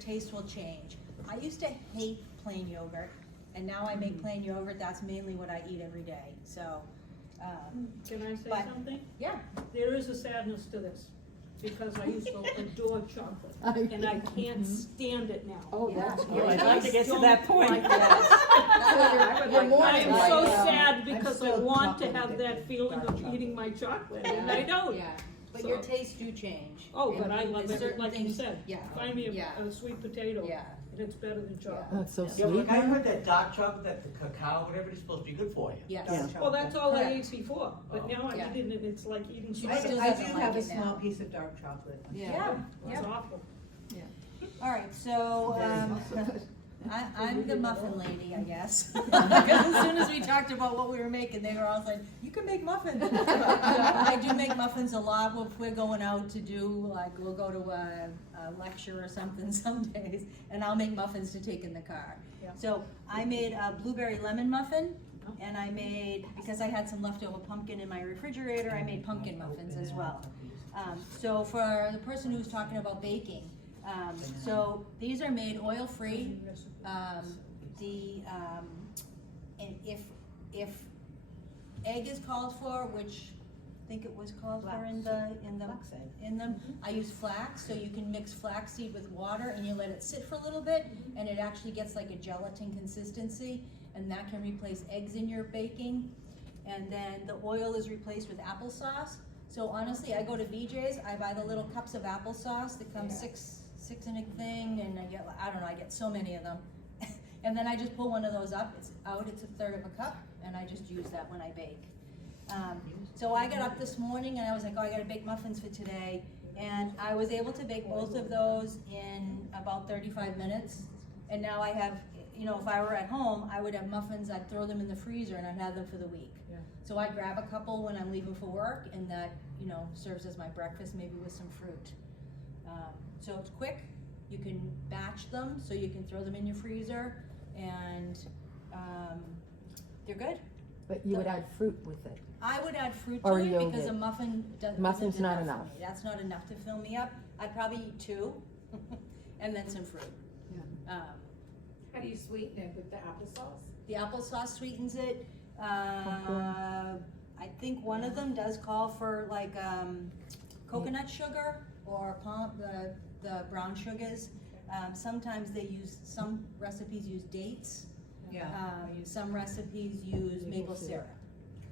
taste will change. I used to hate plain yogurt, and now I make plain yogurt. That's mainly what I eat every day. So, Can I say but- something? yeah. There is a sadness to this, because I used to adore chocolate, and I can't stand it now. Oh, Yeah. that's I great. I'd like to get to don't that point. like that. You're more I am like so that. sad because I still want to chocolate have that addicted, feeling dark of chocolate. eating my chocolate, and I don't. Yeah. But So- your tastes do change. Oh, And but I love there's it, certain like you things- said. Yeah. Find me Yeah. a sweet potato, Yeah. and it's better than chocolate. That's so Yeah, sweet. look, I heard that dark chocolate, that the cacao, whatever, is supposed to be good for you. Yes. Yeah. Well, that's all I Correct. ate before, but Oh. now I Yeah. eat it and it's like eating She chocolate. still I doesn't do like have a it now. small piece of dark chocolate. Yeah. It's awful. All right, so, I'm the muffin lady, I guess. Because as soon as we talked about what we were making, they were all like, you can make muffins. I do make muffins a lot. If we're going out to do, like, we'll go to a lecture or something some days, and I'll make muffins to take in the car. Yeah. So I made a blueberry lemon muffin, and I made, because I had some leftover pumpkin in my refrigerator, I made pumpkin muffins as well. So for the person who's talking about baking, so these are made oil-free. And if egg is called for, which I think it was called for in them, I use flax, so you can mix flaxseed with water and you let it sit for a little bit, and it actually gets like a gelatin consistency, and that can replace eggs in your baking. And then the oil is replaced with applesauce. So honestly, I go to BJ's, I buy the little cups of applesauce that come six in a thing, and I get so many of them. And then I just pull one of those up, it's a third of a cup, and I just use that when I bake. So I got up this morning and I was like, oh, I gotta bake muffins for today. And I was able to bake both of those in about 35 minutes. And now I have, if I were at home, I would have muffins, I'd throw them in the freezer and I'd have them for the week. Yeah. So I grab a couple when I'm leaving for work, and that, serves as my breakfast, maybe with some fruit. So it's quick, you can batch them, so you can throw them in your freezer, and they're good. But you would add fruit with it. I would add fruit Or to it because yogurt. a muffin Muffin's isn't not for enough. me. That's not enough to fill me up. I'd probably eat 2, and then some fruit. How do you sweeten it with the applesauce? The applesauce sweetens it. Pumpkin. I think one of them does call for like coconut sugar or the brown sugars. Sometimes some recipes use dates. Yeah. Some recipes use maple syrup.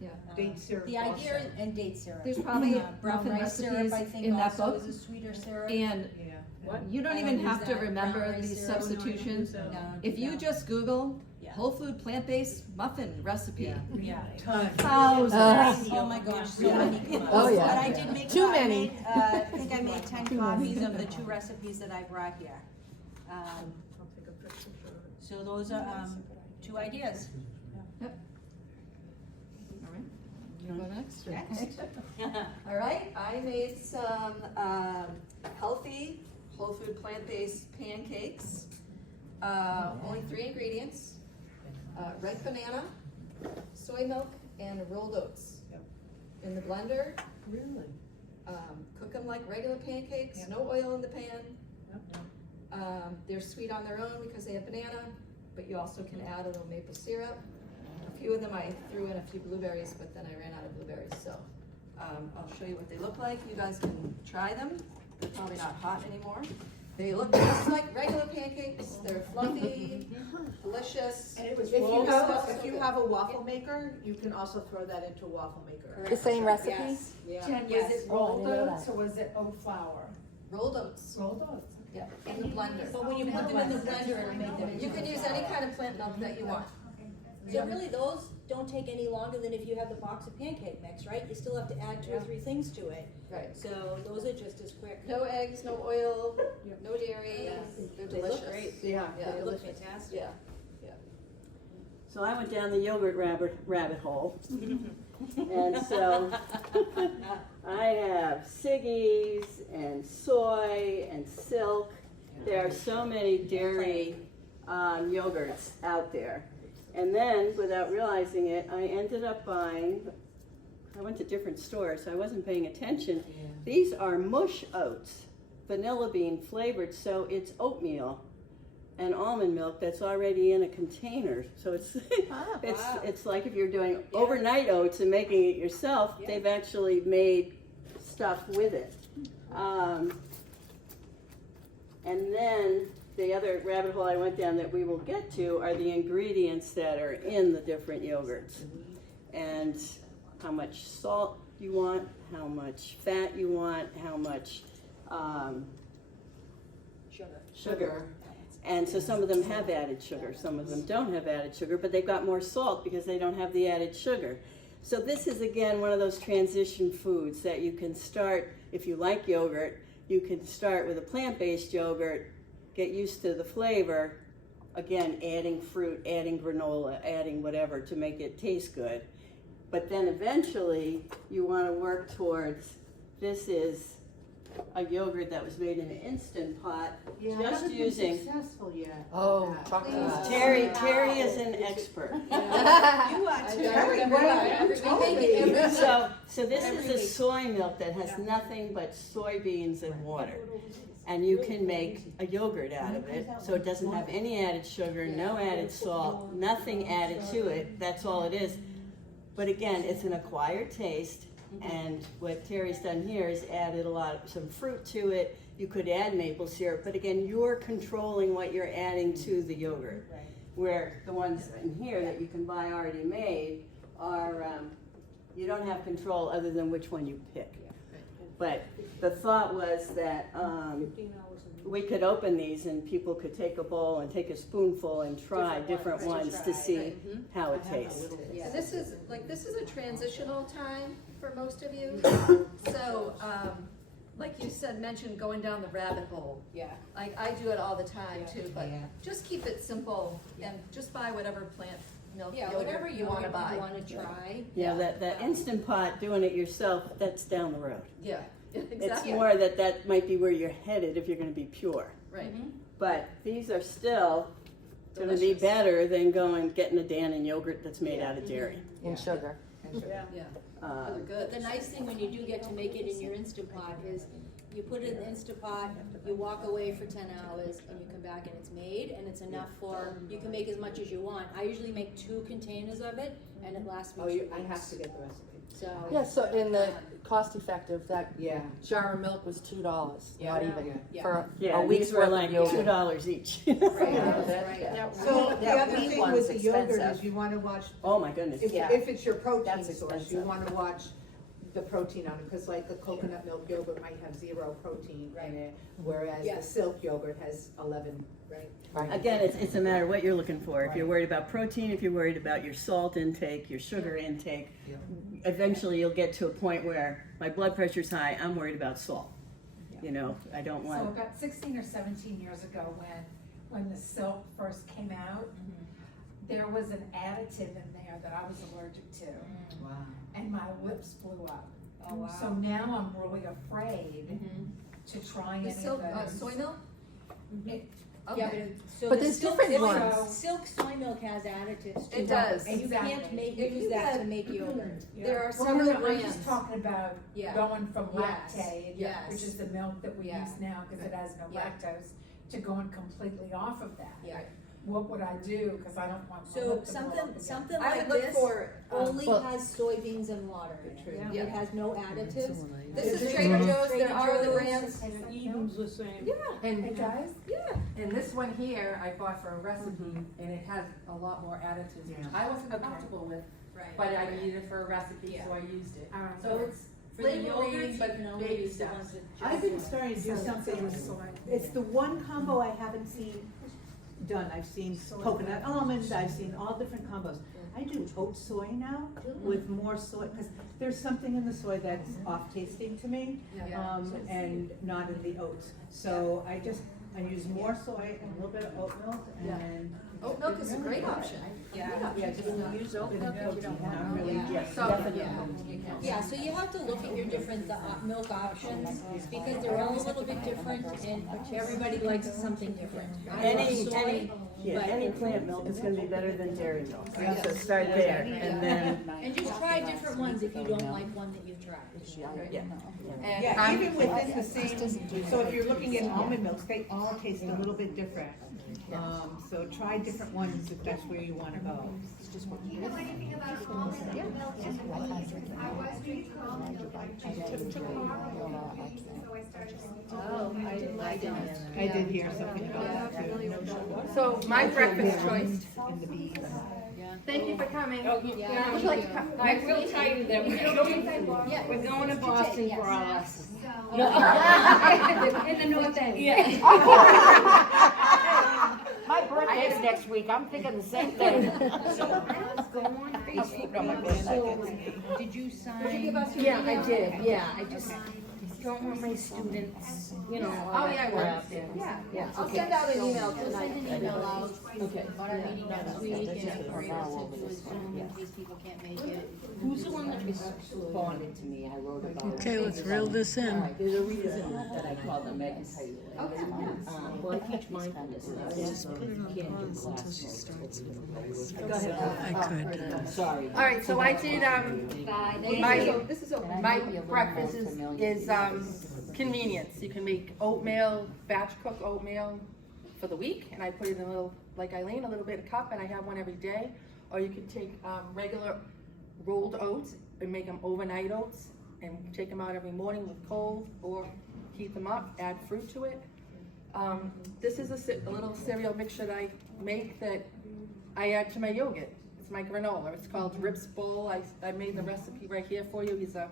Yeah. Date syrup The idea also. and date syrup. There's probably brown muffin rice syrup, recipes I think, in that also book. is a sweeter syrup. And Yeah. What? you don't I even don't have use to that. remember Brown rice these syrup. substitutions. No, If you no. just Google Yeah. whole food plant-based muffin recipe, Yeah. Tons. thousands. Oh my gosh, so Yeah. many. Oh, yeah. But I did make. Too I many. made, I think I made 10 Too many. copies of the 2 recipes that I brought here. I'll take a picture of it. So those are 2 ideas. All right, you go next? or- Next. All right, I made some healthy, whole food plant-based pancakes. Only 3 ingredients, red banana, soy milk, and rolled oats. Yep. In the blender, Really? cook them like regular pancakes, Yep. no oil in the pan. Yep. They're sweet on their own because they have banana, but you also can add a little maple syrup. A few of them I threw in a few blueberries, but then I ran out of blueberries, so I'll show you what they look like. You guys can try them. They're probably not hot anymore. They look just like regular pancakes. They're fluffy, delicious. And if rolled stuff. you have a waffle maker, you can also throw that into a waffle maker. The same recipe? Yes, yeah. Jen, Yes. was it Oh, I rolled didn't know oats that. or was it oat flour? Rolled oats, Rolled oats. yeah, in the blender. But when you put them in the blender, it'll make them. You can use any kind of plant milk that you want. So really, those don't take any longer than if you have the box of pancake mix, right? You still have to add 2 or 3 things to it. Right. So those are just as quick. No eggs, no oil, no dairy. Yes. They're They look delicious. great. Yeah. Yeah, They look delicious. fantastic. Yeah. So I went down the yogurt rabbit hole. And so I have Siggy's and soy and Silk. There are so many dairy yogurts out there. And then, without realizing it, I ended up buying, I went to different stores, so I wasn't paying attention. These are mush oats. vanilla bean flavored, so it's oatmeal and almond milk that's already in a container. So it's Wow. it's like if you're doing Yeah. overnight oats and making it yourself, Yeah. they've actually made stuff with it. And then the other rabbit hole I went down that we will get to are the ingredients that are in the different yogurts. And how much salt you want, how much fat you want, how much sugar. And so some of them have added sugar, some of them don't have added sugar, but they've got more salt because they don't have the added sugar. So this is again one of those transition foods that you can start, if you like yogurt, you can start with a plant-based yogurt, get used to the flavor, again, adding fruit, adding granola, adding whatever to make it taste good. But then eventually you want to work towards, this is a yogurt that was made in an Instant Pot, just using. Successful yet. Oh, That. talk to us. Terry is an expert. You are too. So this is a soy milk that has nothing but soybeans and water. And you can make a yogurt out of it, so it doesn't have any added sugar, no added salt, nothing added to it, that's all it is. But again, it's an acquired taste, and what Terry's done here is added some fruit to it. You could add maple syrup, but again, you're controlling what you're adding to the yogurt. Where the ones in here that you can buy already made are, you don't have control other than which one you pick. But the thought was that we could open these and people could take a bowl and take a spoonful and try different ones to see how it tastes. And this is a transitional time for most of you. So, like you said, mentioned going down the rabbit hole. Yeah. I do it all the time too, but just keep it simple and just buy whatever plant milk Yeah, yogurt whatever you wanna buy. you wanna try. Yeah, that Instant Pot, doing it yourself, that's down the road. Yeah, It's exactly, more that might be where you're headed if you're gonna be pure. right. But these are still gonna be Delicious. better than getting a Dannon yogurt that's made out of dairy. And sugar. Yeah. Yeah, Uh, they're good. But the nice thing when you do get to make it in your Instant Pot is you put it in the Instant Pot, you walk away for 10 hours, and you come back and it's made, and it's enough for, you can make as much as you want. I usually make 2 containers of it, and it lasts me 2 weeks. I have to get the recipe. Yeah, So, so in the cost effective, that yeah. jar of milk was $2, not even, Yeah. for Yeah, a week's these were worth like of yogurt. $2 each. Right. So the That other wheat thing one's with the yogurt expensive. is you wanna watch, Oh my goodness. if, Yeah. if it's your protein That's source, expensive. you wanna watch the protein on it, cause like the coconut milk yogurt might have 0 protein in it, whereas Yeah. the silk yogurt has 11. Right. Again, it's a matter of what you're looking for. If you're worried about protein, if you're worried about your salt intake, your sugar intake, eventually you'll get to a point where my blood pressure's high, I'm worried about salt. You know, I don't So want, about 16 or 17 years ago, when the silk first came out, there was an additive in there that I was allergic to, Wow. and my lips blew up. Oh, wow. So now I'm really afraid to try The any silk, of those. soy milk? It- Yeah, Okay. so But the there's silk different soy- ones. Silk soy milk has additives to It does. And you can't Exactly. make, If use you that had- to make yogurt. There are Well, several no, I'm brands. just talking about Yeah. going from Yes. lactate, Yes. which is the milk that we Yeah. use now, cause it has no Yeah. lactose, to going completely off of that. Yeah. What would I do, cause I don't want my So lip to blow up again. something I like would look this for, only Well- has soybeans and water in it. Yeah. It has no additives. this is Trader Joe's, there are other brands. And it evens the same. Yeah, It And, does? yeah. and this one here, I bought for a recipe, and it has a lot more additives, which I wasn't comfortable with, but I needed it for a recipe, so I used it. Alright. So it's For the flavoring, yogurts, you but can only baby use the steps. ones that. I've been starting to do So- something, soy. it's the one combo I haven't seen done, I've seen coconut almonds, I've seen all different combos. I do oat soy now with more soy, cause there's something in the soy that's off tasting to me, and not in the oats. So I I use more soy and a little bit of oat milk and. Oat milk is a great option. Yeah, just use oat milk if you don't have. Not really, Yes, So- definitely. Yeah, so you have to look at your different milk options, because they're all a little bit different, and everybody likes something different. I love soy, but- Any plant milk is gonna be better than dairy milk, so start there, and then, And just try different ones if you don't like one that you've tried. yeah. And Yeah, I'm- even within the same, so if you're looking at almond milks, they all taste a little bit different. So try different ones if that's where you wanna go. You know anything about almond milk? I was drinking almond milk, but I took tomorrow, so I started. Oh, I didn't. I did hear something about that too. So my breakfast choice, In the bees. thank you for coming. Yeah. Would you like to come? I will tell you that we're going to Boston for all us. In the north end. My birthday's next week, I'm thinking the same thing. Go on Facebook on my birthday. Did you Will you sign? give us your Yeah, email? I did, yeah, I just don't want my students, you know, all Oh, that yeah, I will. crap. Yeah, I'll send out an email Send tonight. an email out Okay. about our meeting next week, and encourage us to do a Zoom in case people can't make it. Who's the one that responded to me? I wrote about. Okay, let's reel this in. All right, there's a reason that I call them Megan's. Well, I teach my Just put it on pause until she starts. Go ahead. I could. Sorry. All right, so I did, This is open. my breakfast is convenience. You can make oatmeal, batch cook oatmeal for the week, and I put it in a little, like Eileen, a little bit of cup, and I have one every day. Or you can take regular rolled oats and make them overnight oats, and take them out every morning with cold, or heat them up, add fruit to it. This is a little cereal mixture that I make that I add to my yogurt. It's my granola. It's called Rip's Bowl. I made the recipe right here for you. He's a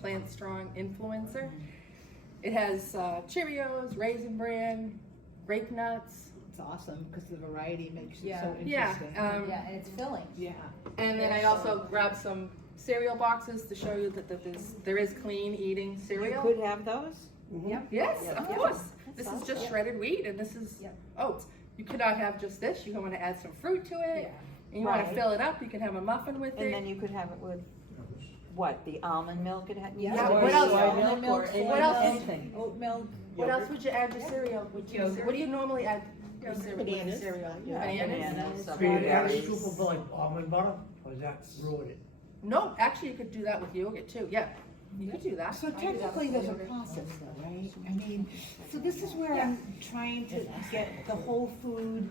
plant strong influencer. It has Cheerios, Raisin Bran, grape nuts. It's awesome, because the variety makes it Yeah. so Yeah, interesting. Yeah, and it's filling. Yeah. and then I also grabbed some cereal boxes to show you that there is clean eating You cereal. could have those? Yes, of course. This is just shredded wheat, and this is oats. You cannot have just this. You want to add some fruit to it, and you want to Right. fill it up. You can have a muffin with And then it. you could have it with, what, the almond milk it had? Yeah, Or what else? soy Almond milk or milk, any- What else? anything. Oat milk. What else would you add your cereal? What do you normally add your cereal? Bananas. Bananas? Bananas, So you add a blueberries. scoop of like almond butter, or is that ruin it? No, actually, you could do that with yogurt too. Yeah, you could do that. So technically, there's a process though, right? I mean, so this is where I'm trying to get the whole food